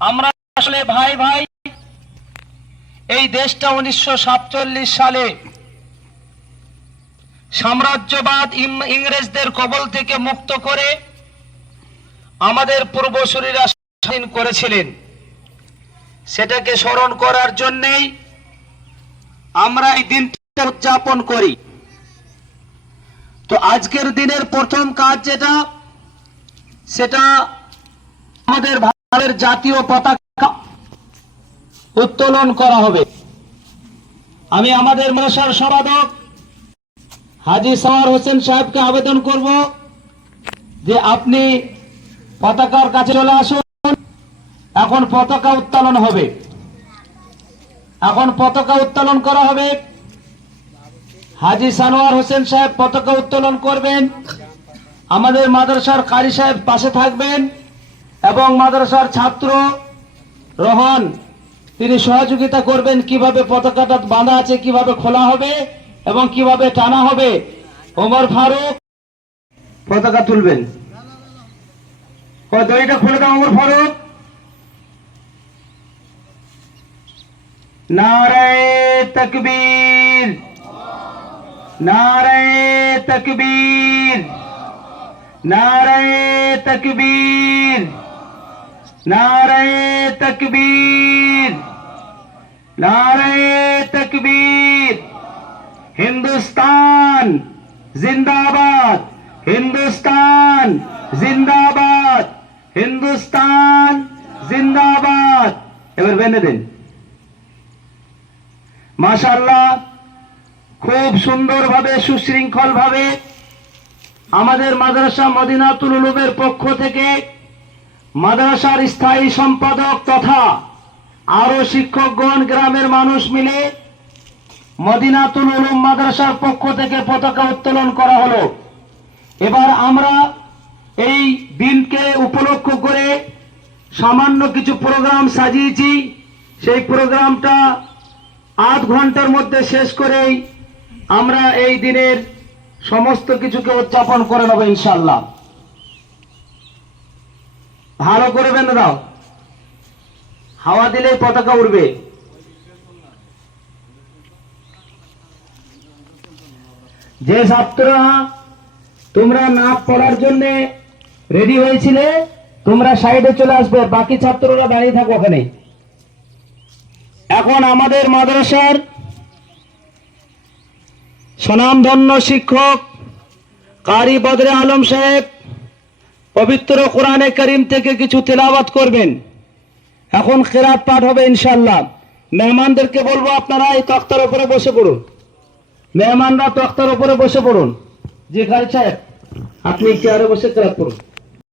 আমরা আসলে ভাই ভাই এই দেশটা 1947 সালে সাম্রাজ্যবাদ ইংরেজদের কবল থেকে মুক্ত করে আমাদের পূর্বসূরীরা স্বাধীন করেছিলেন। সেটাকে স্মরণ করার জন্যই আমরা এই দিনটা উদযাপন করি। তো আজকের দিনের প্রথম কাজ যেটা, সেটা আমাদের ভারতের জাতীয় পতাকা উত্তোলন করা হবে। আমি আমাদের মাদ্রাসার সম্পাদক হাজী সাওয়ার হোসেন সাহেবকে আবেদন করব যে আপনি পতাকার কাছে চলে আসুন। এখন পতাকা উত্তোলন হবে, এখন পতাকা উত্তোলন করা হবে। হাজী সানোয়ার হোসেন সাহেব পতাকা উত্তোলন করবেন, আমাদের মাদ্রাসার কারি সাহেব পাশে থাকবেন এবং মাদ্রাসার ছাত্র রোহন তিনি সহযোগিতা করবেন কিভাবে পতাকাটা বাঁধা আছে, কিভাবে খোলা হবে এবং কিভাবে টানা হবে। ওমর ফারুক পতাকা তুলবেন। দড়িটা খুলে দাও ওমর ফারুক। নারায়ে তাকবীর, নারায়ে তাকবীর, নারায়ে তাকবীর, নারায়ে তাকবীর, নারায়ে তাকবীর। হিন্দুস্তান জিন্দাবাদ, হিন্দুস্তান জিন্দাবাদ, হিন্দুস্তান জিন্দাবাদ। এবার বেঁধে দিন। মাশাআল্লাহ, খুব সুন্দরভাবে সুশৃঙ্খলভাবে আমাদের মাদ্রাসা মদিনাতুল উলুমের পক্ষ থেকে মাদ্রাসার স্থায়ী সম্পাদক তথা আরো শিক্ষকগণ, গ্রামের মানুষ মিলে মদিনাতুল উলুম মাদ্রাসার পক্ষ থেকে পতাকা উত্তোলন করা হলো। এবার আমরা এই দিনকে উপলক্ষ করে সামান্য কিছু প্রোগ্রাম সাজিয়েছি। সেই প্রোগ্রামটা আধ ঘন্টার মধ্যে শেষ করেই আমরা এই দিনের সমস্ত কিছুকে উদযাপন করে নেব ইনশাআল্লাহ। ভালো করে বেঁধে দাও, হাওয়া দিলে পতাকা উড়বে। যে ছাত্ররা তোমরা নাচ পড়ার জন্য রেডি হয়েছিলে তোমরা সাইডে চলে আসবে, বাকি ছাত্ররা দাঁড়িয়ে থাকো ওখানে। এখন আমাদের মাদ্রাসার স্বনামধন্য শিক্ষক কারি বদরে আলম সাহেব পবিত্র কোরআনে কারীম থেকে কিছু তেলাওয়াত করবেন। এখন কিরাত পাঠ হবে ইনশাআল্লাহ। মেহমানদেরকে বলবো আপনারা এই তক্তার উপরে বসে পড়ুন, মেহমানরা তক্তার উপরে বসে পড়ুন। জি কারি সাহেব, আপনি চেয়ারে বসে কিরাত করুন।